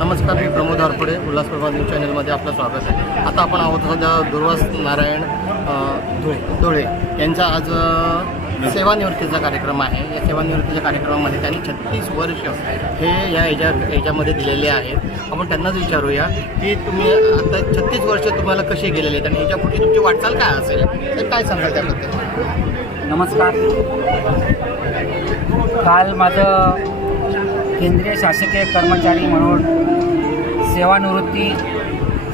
नमस्कार, मी प्रमोद हरपुडे, उल्हासप्रभा न्यूज चॅनलमध्ये आपलं स्वागत आहे. आता आपण आहोत सध्या दुर्वास नारायण धुळे यांचा आज सेवानिवृत्तीचा कार्यक्रम आहे. या सेवानिवृत्तीच्या कार्यक्रमामध्ये त्यांनी 36 वर्ष हे याच्यामध्ये दिलेले आहेत. आपण त्यांनाच विचारूया की तुम्ही आता 36 वर्ष तुम्हाला कसे गेलेले आहेत आणि याच्यापुढे तुमची वाटचाल काय असेल, तर काय सांगाल त्याबद्दल? नमस्कार. काल माझं केंद्रीय शासकीय कर्मचारी म्हणून सेवानिवृत्ती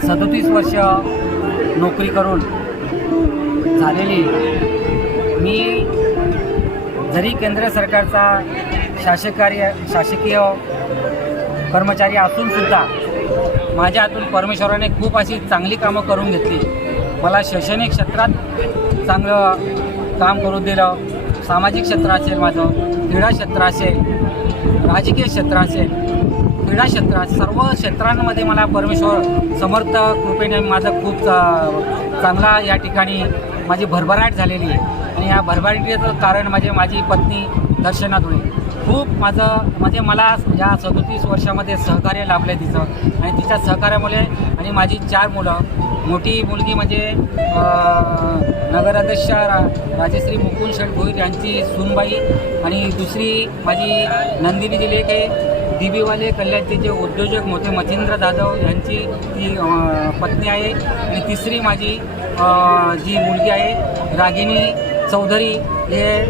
37 वर्ष नोकरी करून झालेली. मी जरी केंद्र सरकारचा शासकीय कर्मचारी असूनसुद्धा माझ्या हातून परमेश्वराने खूप अशी चांगली कामं करून घेतली. मला शैक्षणिक क्षेत्रात चांगलं काम करून दिलं. सामाजिक क्षेत्र असेल, माझं क्रीडा क्षेत्र असेल, राजकीय क्षेत्र असेल, क्रीडा क्षेत्र, सर्व क्षेत्रांमध्ये मला परमेश्वर समर्थ कृपेने माझं खूप चांगला या ठिकाणी माझी भरभराट झालेली आहे. आणि या भरभराटीचं कारण म्हणजे माझी पत्नी दर्शना धुळे. खूप म्हणजे मला या 37 वर्षामध्ये सहकार्य लाभलं आहे तिचं. आणि तिच्या सहकार्यामुळे आणि माझी 4 मुलं, मोठी मुलगी म्हणजे नगराध्यक्ष राजश्री मुकुंद शेठ भोईर यांची सूनबाई, आणि दुसरी माझी नंदिनी जी लेक आहे दिबीवाले कल्याणचे जे उद्योजक मोठे मच्छिंद्र जाधव यांची ती पत्नी आहे. आणि तिसरी माझी जी मुलगी आहे रागिनी चौधरी, हे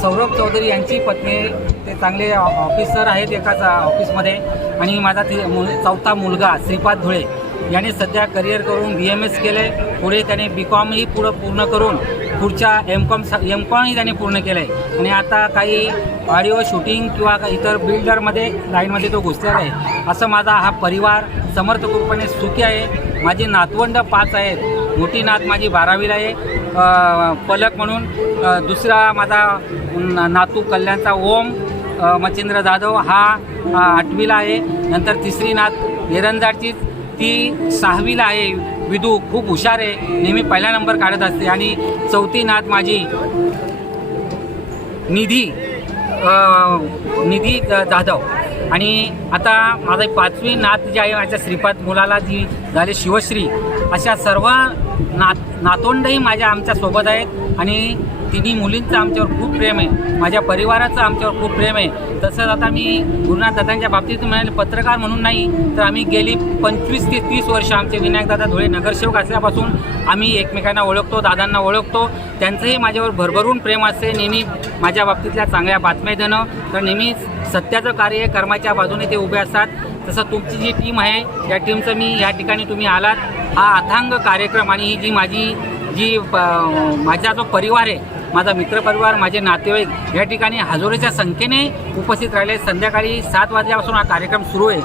सौरभ चौधरी यांची पत्नी आहे. ते चांगले ऑफिसर आहेत एकाच ऑफिसमध्ये. आणि माझा चौथा मुलगा श्रीपाद धुळे याने सध्या करिअर करून BMS केले. पुढे त्याने BCOMही पूर्ण करून पुढच्या M.Com त्याने पूर्ण केलं आहे. आणि आता काही ऑडिओ शूटिंग किंवा इतर बिल्डरमध्ये लाईनमध्ये तो घुसलेला आहे. असं माझा हा परिवार समर्थ कृपेने सुखी आहे. माझी नातवंड 5 आहेत. मोठी नात माझी 12वीला आहे पलक म्हणून. दुसरा माझा नातू कल्याणचा ओम मच्छिंद्र जाधव हा 8वीला आहे. नंतर तिसरी नात एरंजाडची, ती 6वीला आहे. विदू खूप हुशार आहे, नेहमी पहिला नंबर काढत असते. आणि चौथी नात माझी निधी जाधव. आणि आता माझी 5वी नात जी आहे माझ्या श्रीपाद मुलाला जी झाली शिवश्री. अशा सर्व नातवंडही आमच्या सोबत आहेत. आणि तिन्ही मुलींचं आमच्यावर खूप प्रेम आहे. माझ्या परिवाराचं आमच्यावर खूप प्रेम आहे. तसंच आता मी गुरुनाथ दादांच्या बाबतीत म्हणाले, पत्रकार म्हणून नाही तर आम्ही गेली 25 ते 30 वर्ष आमचे विनायकदादा धुळे नगरसेवक असल्यापासून आम्ही एकमेकांना ओळखतो, दादांना ओळखतो. त्यांचंही माझ्यावर भरभरून प्रेम असते. नेहमी माझ्या बाबतीतल्या चांगल्या बातम्या देणं, तर नेहमी सत्याचं कार्य कर्माच्या बाजूने ते उभे असतात. तसं तुमची जी टीम आहे या टीमचं मी या ठिकाणी तुम्ही आलात, हा अथांग कार्यक्रम. आणि ही जी माझा जो परिवार आहे, माझा मित्रपरिवार, माझे नातेवाईक या ठिकाणी हजारोच्या संख्येने उपस्थित राहिले. संध्याकाळी 7 वाजल्यापासून हा कार्यक्रम सुरू आहे.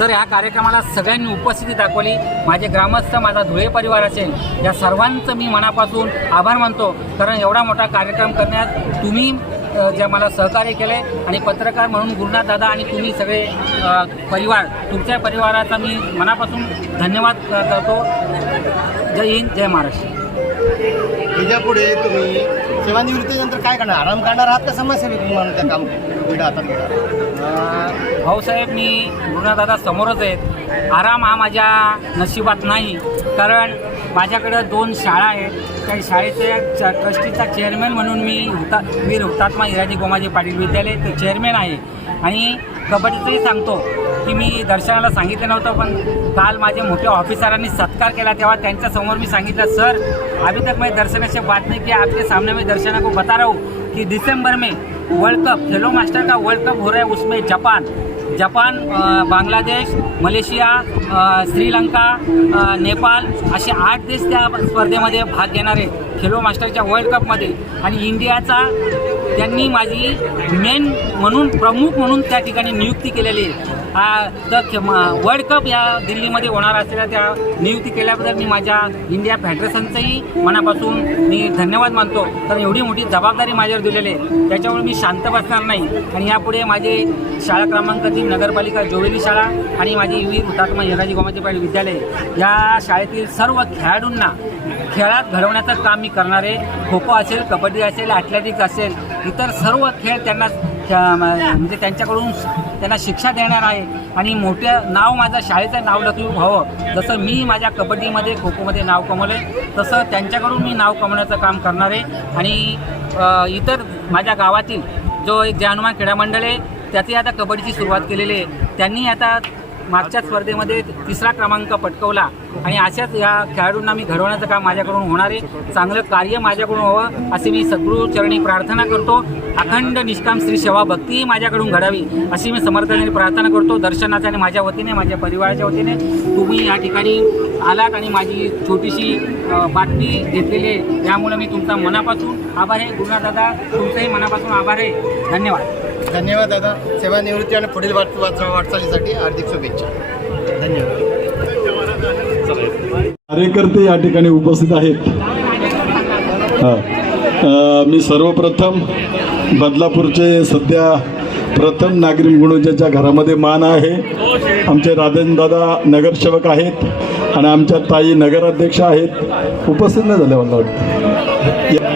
तर ह्या कार्यक्रमाला सगळ्यांनी उपस्थिती दाखवली. माझे ग्रामस्थ, माझा धुळे परिवार असेल, या सर्वांचं मी मनापासून आभार मानतो. कारण एवढा मोठा कार्यक्रम करण्यात तुम्ही जे मला सहकार्य केले. आणि पत्रकार म्हणून गुरुनाथ दादा आणि तुम्ही सगळे परिवार, तुमच्या परिवाराचा मी मनापासून धन्यवाद करतो. जय हिंद, जय महाराष्ट्र. याच्यापुढे तुम्ही सेवानिवृत्तीनंतर काय करणार? आराम करणार आहात का समाजसेवी म्हणून त्या काम हातात घेणार? भाऊसाहेब, मी गुरुनाथ दादा समोरच आहेत. आराम हा माझ्या नशिबात नाही. कारण माझ्याकडं 2 शाळा आहेत. काही शाळेचे ट्रस्टीचा चेअरमॅन म्हणून मी वीर हुतात्मा हिराजी गोमाजी पाटील विद्यालय ते चेअरमॅन आहे. आणि कबड्डीचंही सांगतो की मी दर्शनाला सांगितलं नव्हतं, पण काल माझे मोठ्या ऑफिसरांनी सत्कार केला तेव्हा त्यांच्यासमोर मी सांगितलं, सर अभी तक मैं दर्शन से बात नहीं किया, आपके सामने मैं दर्शना को बता रहा हूँ कि दिसंबर में वर्ल्ड कप, खेलो मास्टर का वर्ल्ड कप हो रहा है. उसमें जापान, बांग्लादेश, मलेशिया, श्रीलंका, नेपाळ असे 8 देश त्या स्पर्धेमध्ये भाग घेणार आहेत खेलो मास्टरच्या वर्ल्ड कपमध्ये. आणि इंडियाचा त्यांनी माझी मेन म्हणून, प्रमुख म्हणून त्या ठिकाणी नियुक्ती केलेली आहे. तर वर्ल्ड कप या दिल्लीमध्ये होणार असलेल्या त्या नियुक्ती केल्याबद्दल मी माझ्या इंडिया फेडरेशनचंही मनापासून मी धन्यवाद मानतो. कारण एवढी मोठी जबाबदारी माझ्यावर दिलेली आहे, त्याच्यामुळे मी शांत बसणार नाही. आणि यापुढे माझे शाळा क्रमांक 3 नगरपालिका जोवेली शाळा आणि माझी वीर हुतात्मा हिराजी गोमाजी पाटील विद्यालय या शाळेतील सर्व खेळाडूंना खेळात घडवण्याचं काम मी करणार आहे. खो खो असेल, कबड्डी असेल, ॲथलेटिक्स असेल, इतर सर्व खेळ त्यांना म्हणजे त्यांच्याकडून त्यांना शिक्षा देणार आहे आणि मोठं नाव माझं शाळेचं नाव लखलून व्हावं. जसं मी माझ्या कबड्डीमध्ये खो खोमध्ये नाव कमवलं आहे तसं त्यांच्याकडून मी नाव कमवण्याचं काम करणार आहे. आणि इतर माझ्या गावातील जो एक हनुमान क्रीडा मंडळ आहे त्याची आता कबड्डीची सुरुवात केलेली आहे. त्यांनी आता मागच्या स्पर्धेमध्ये 3रा क्रमांक पटकवला आणि अशाच या खेळाडूंना मी घडवण्याचं काम माझ्याकडून होणार आहे. चांगलं कार्य माझ्याकडून व्हावं अशी मी सद्गुरूचरणी प्रार्थना करतो. अखंड निष्काम श्री सेवा भक्ती माझ्याकडून घडावी अशी मी समर्थाने प्रार्थना करतो. दर्शनाच्या आणि माझ्या वतीने माझ्या परिवाराच्या वतीने तुम्ही या ठिकाणी आलात आणि माझी छोटीशी बातमी घेतलेली आहे त्यामुळे मी तुमचा मनापासून आभार आहे. गुरुनाथ दादा तुमचंही मनापासून आभार आहे. धन्यवाद. धन्यवाद दादा. सेवानिवृत्ती आणि पुढील वाटचालीसाठी हार्दिक शुभेच्छा. धन्यवाद. कार्यकर्ते या ठिकाणी उपस्थित आहेत. मी सर्वप्रथम बदलापूरचे सध्या प्रथम नागरिक म्हणून ज्याच्या घरामध्ये मान आहे आमचे राजेंद्रदादा नगरसेवक आहेत आणि आमच्या ताई नगराध्यक्ष आहेत. उपस्थित नाही झाले मला वाटतं.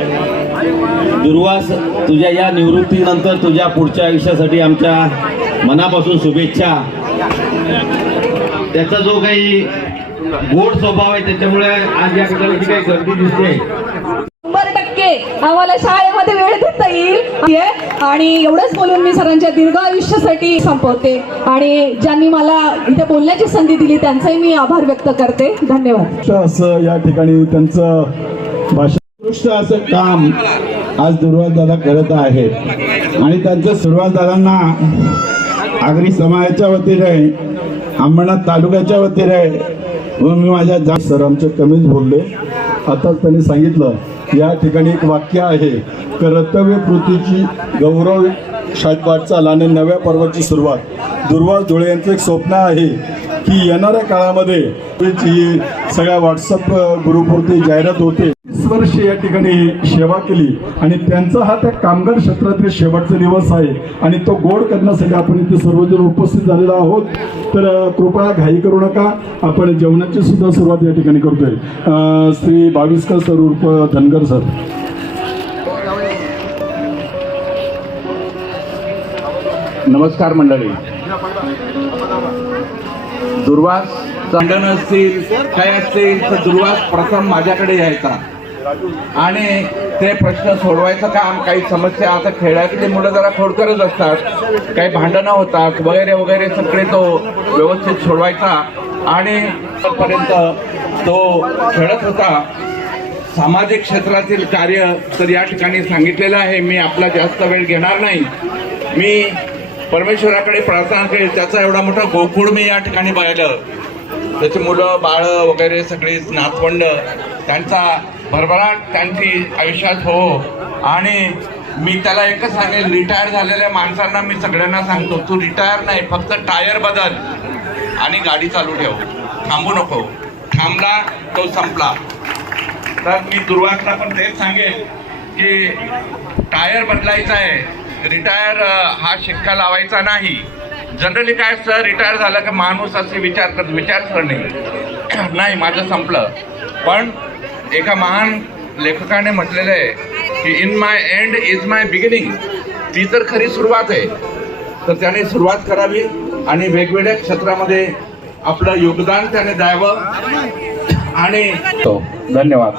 दुर्वास, तुझ्या या निवृत्तीनंतर तुझ्या पुढच्या आयुष्यासाठी आमच्या मनापासून शुभेच्छा. त्याचा जो काही गोड स्वभाव आहे त्याच्यामुळे आज या ठिकाणी काही गर्दी दिसते. 100% आम्हाला शाळेमध्ये वेळ देता येईल आणि एवढंच बोलून मी सरांच्या दीर्घ आयुष्यासाठी संपवते आणि ज्यांनी मला इथे बोलण्याची संधी दिली त्यांचाही मी आभार व्यक्त करते. धन्यवाद. असं या ठिकाणी त्यांचं भाषण उत्कृष्ट असं काम आज दुर्वास दादा करत आहेत आणि त्यांच्या सुरुवात दादांना आगरी समाजाच्या वतीने अंबरनाथ तालुक्याच्या वतीने मी माझ्या सर आमचे कमीच बोलले. आताच त्यांनी सांगितलं या ठिकाणी एक वाक्य आहे, कर्तव्य कृतीची गौरव शाळेत वाटचाल आणि नव्या पर्वाची सुरुवात. दुर्वास धुळे यांचं एक स्वप्न आहे की येणाऱ्या काळामध्ये ही सगळ्या व्हॉट्सअप ग्रुपवरती जाहिरात होते. 20 वर्ष या ठिकाणी सेवा केली आणि त्यांचा हा त्या कामगार क्षेत्रातील शेवटचा दिवस आहे आणि तो गोड करण्यासाठी आपण इथे सर्वजण उपस्थित झालेलो आहोत. तर कृपया घाई करू नका. आपण जेवणाची सुद्धा सुरुवात या ठिकाणी करतोय. श्री भाविस्कर सर उर्फ धनगर सर. नमस्कार मंडळी. दुर्वास भांडण असतील काय असतील तर दुर्वास प्रथम माझ्याकडे यायचा आणि ते प्रश्न सोडवायचं काम. काही समस्या आता खेळातली मुलं जरा खोडकरच असतात, काही भांडणं होतात वगैरे वगैरे सगळे तो व्यवस्थित सोडवायचा आणि पर्यंत तो खेळत होता. सामाजिक क्षेत्रातील कार्य तर या ठिकाणी सांगितलेलं आहे. मी आपला जास्त वेळ घेणार नाही. मी परमेश्वराकडे प्रार्थना करेल त्याचा एवढा मोठा गोकुळ मी या ठिकाणी पाहिलं. त्याची मुलं बाळं वगैरे सगळी नातवंड त्यांचा भरभराट त्यांची आयुष्यात हो. आणि मी त्याला एकच सांगेल, रिटायर झालेल्या माणसांना मी सगळ्यांना सांगतो तू रिटायर नाही, फक्त टायर बदल आणि गाडी चालू ठेव, थांबू नको. थांबला तो संपला. तर मी दुर्वासला पण तेच सांगेल की टायर बदलायचा आहे, रिटायर हा शिक्का लावायचा नाही. जनरली काय असतं, रिटायर झालं की माणूस असे विचारसरणी नाही माझं संपलं. पण एका महान लेखकाने म्हटलेलं आहे की in my end is my beginning. ती तर खरी सुरुवात आहे. तर त्याने सुरुवात करावी आणि वेगवेगळ्या क्षेत्रामध्ये आपलं योगदान त्याने द्यावं. आणि धन्यवाद.